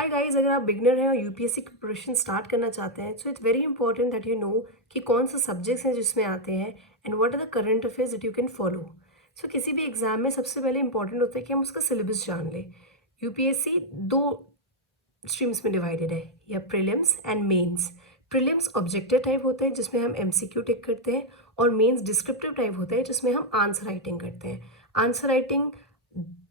Hi guys, अगर आप beginner हैं और यूपीएससी की प्रिपरेशन स्टार्ट करना चाहते हैं so it's very important that you know कि कौन से सब्जेक्ट्स हैं जिसमें आते हैं and what are the current affairs that you can follow. So किसी भी एग्जाम में सबसे पहले इंपॉर्टेंट होता है कि हम उसका सिलेबस जान लें। यूपीएससी दो स्ट्रीम्स में डिवाइडेड है, या prelims and mains. Prelims objective type होता है जिसमें हम एमसीक्यू टिक करते हैं, और मेंस डिस्क्रिप्टिव टाइप होता है जिसमें हम आंसर राइटिंग करते हैं। आंसर राइटिंग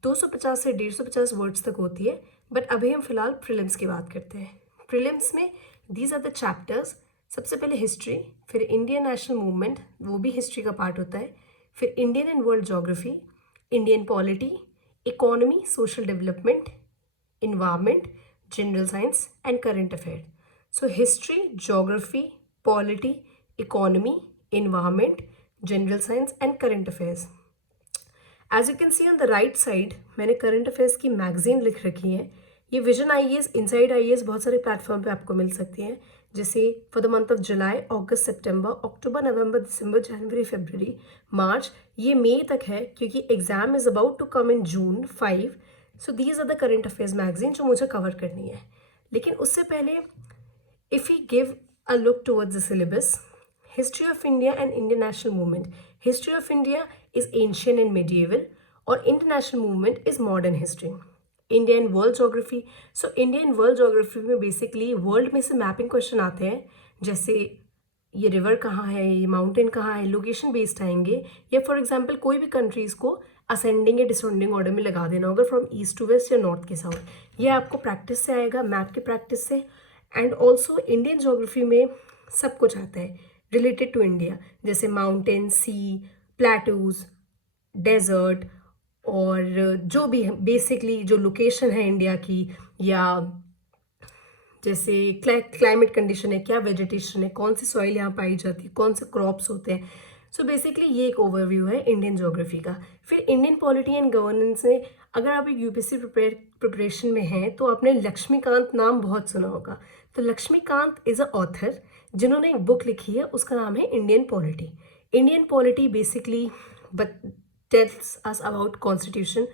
250 से 150 वर्ड्स तक होती है, बट अभी हम फिलहाल प्रीलिम्स की बात करते हैं। प्रीलिम्स में दीज आर द चैप्टर्स। सबसे पहले हिस्ट्री, फिर इंडियन नेशनल मूवमेंट, वो भी हिस्ट्री का पार्ट होता है, फिर Indian and world geography, Indian polity, economy social development, environment, general science, and current affair. So history, geography, polity, economy, environment, general science, and current affairs. As you can see on the right side, मैंने current affairs की magazine लिख रखी है। ये vision IAS, inside IAS बहुत सारे platform पे आपको मिल सकती हैं, जैसे for the month of July, August, September, October, November, December, January, February, March, ये मई तक है क्योंकि exam is about to come in June 5। So these are the current affairs magazine जो मुझे कवर करनी है। लेकिन उससे पहले if we give a look towards the syllabus, history of India and Indian national movement. History of India is ancient and medieval, और international movement is modern history. India and world geography. So India and world geography में basically world में से mapping question आते हैं, जैसे ये river कहाँ है, ये माउंटेन कहाँ है, लोकेशन बेस्ड आएंगे, या फॉर एग्जांपल कोई भी कंट्रीज को असेंडिंग या डिसेंडिंग ऑर्डर में लगा देना होगा फ्रॉम ईस्ट टू वेस्ट या नॉर्थ के साउथ। ये आपको प्रैक्टिस से आएगा, मैप के प्रैक्टिस से। एंड ऑल्सो इंडियन ज्योग्राफी में सब कुछ आता है रिलेटेड टू इंडिया, जैसे माउंटेन, सी, प्लेटूज, डेजर्ट, और जो भी बेसिकली जो लोकेशन है इंडिया की, या जैसे क्लाइमेट कंडीशन है, क्या वेजिटेशन है, कौन सी सॉइल यहाँ पाई जाती है, कौन से क्रॉप्स होते हैं। सो बेसिकली ये एक ओवरव्यू है इंडियन ज्योग्राफी का। फिर इंडियन पॉलिटी एंड गवर्नेंस में अगर आप एक यूपीएससी प्रिपरेशन में हैं तो आपने लक्ष्मीकांत नाम बहुत सुना होगा। तो लक्ष्मीकांत इज़ अ ऑथर जिन्होंने एक बुक लिखी है, उसका नाम है Indian polity. Indian polity basically tells us about constitution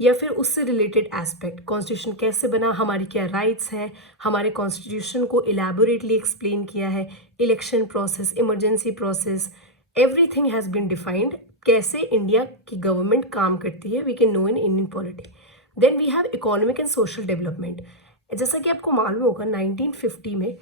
या फिर उससे रिलेटेड एस्पेक्ट, कॉन्स्टिट्यूशन कैसे बना, हमारी क्या राइट्स हैं, हमारे कॉन्स्टिट्यूशन को इलेबोरेटली एक्सप्लेन किया है, election process, emergency process, everything has been defined, कैसे इंडिया की गवर्नमेंट काम करती है, we can know in Indian polity. Then we have economic and social development. जैसा कि आपको मालूम होगा 1950 में,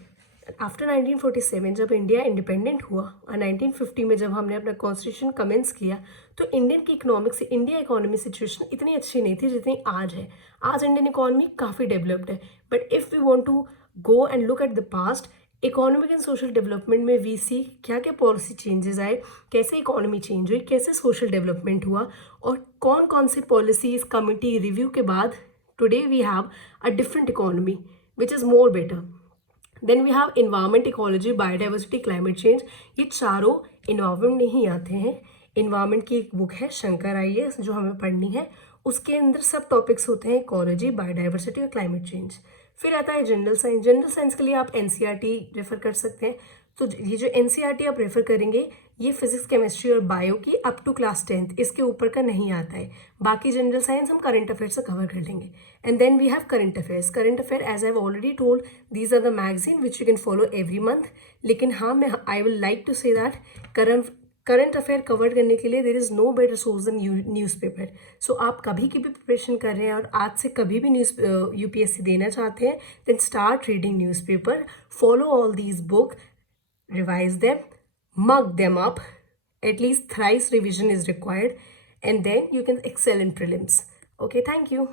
आफ्टर 1947 जब इंडिया इंडिपेंडेंट हुआ और 1950 में जब हमने अपना कॉन्स्टिट्यूशन कमेंस किया, तो इंडियन की इंडिया इकोनॉमी सिचुएशन इतनी अच्छी नहीं थी जितनी आज है। आज इंडियन इकोनॉमी काफ़ी डेवलप्ड है, but if we want to go and look at the past, economic and social development में वी सी क्या क्या पॉलिसी चेंजेस आए, कैसे इकोनॉमी चेंज हुई, कैसे सोशल डेवलपमेंट हुआ, और कौन कौन सी पॉलिसीज कमिटी रिव्यू के बाद today we have a different economy which is more better. Then we have environment, ecology, biodiversity, climate change. ये चारों इन्वायरमेंट में ही आते हैं। इन्वायरमेंट की एक बुक है शंकर आईएएस जो हमें पढ़नी है, उसके अंदर सब टॉपिक्स होते हैं इकोलॉजी, बायोडाइवर्सिटी और क्लाइमेट चेंज। फिर आता है जनरल साइंस। जनरल साइंस के लिए आप एनसीईआरटी रेफर कर सकते हैं। तो ये जो एनसीईआरटी आप रेफर करेंगे, ये फिजिक्स, केमिस्ट्री और बायो की अप टू क्लास 10th, इसके ऊपर का नहीं आता है। बाकी जनरल साइंस हम करंट अफेयर से कवर कर लेंगे। And then we have current affairs. Current affair as I have already told, these are the magazine which you can follow every month. लेकिन हाँ, मैं I will like to say that current affair cover करने के लिए there is no better source than newspaper. So आप कभी की भी प्रिपरेशन कर रहे हैं और आज से कभी भी यूपीएससी देना चाहते हैं, then start reading newspaper, follow all these book, revise them, mug them up, at least thrice revision is required, and then you can excel in prelims. Okay, thank you.